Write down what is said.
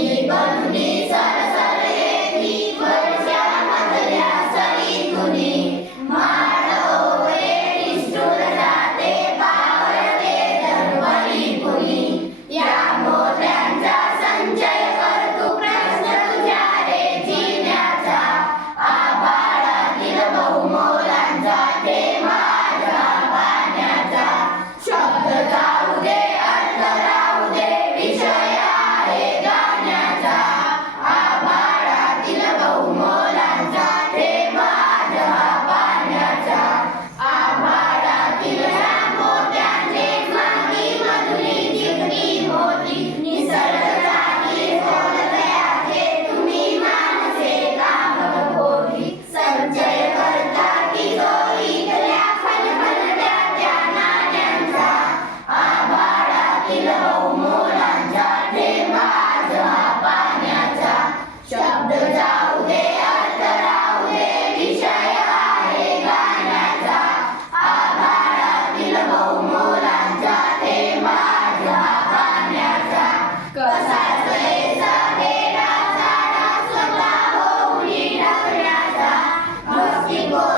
নির্বাণে Rainbow.